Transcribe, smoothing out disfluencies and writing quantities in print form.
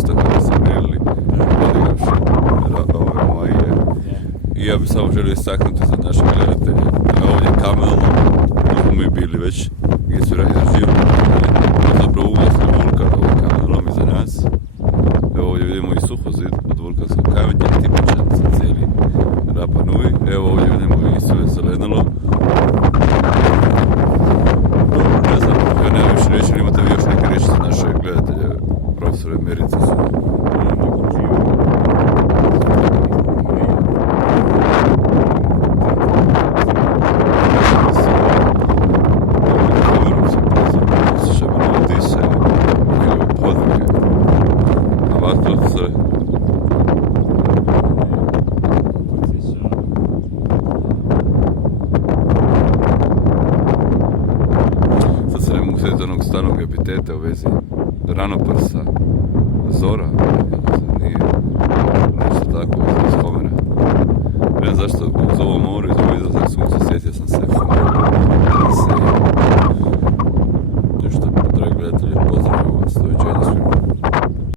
isto kako se mjerili odigravši ove moje. I ja bih samo želio istaknuti za naše gledatelje. Ovdje je Kamel, gdje smo mi bili već, gdje su živjeli. Zapravo ugasli vulkan ovog Kamelom iza nas. Evo ovdje vidimo i suhozid od vulkanskog kamenja, tipičan za cijeli Rapa Nui. Evo ovdje vidimo i sve zelenilo. Dobro, ne znam, ja nemam više riječi, imate vi još neke riječi za naše gledatelje, profesore Merice. Onog stanog epiteta u vezi ranoprsa, zora, nije nešto tako iz Homera. Ne znam zašto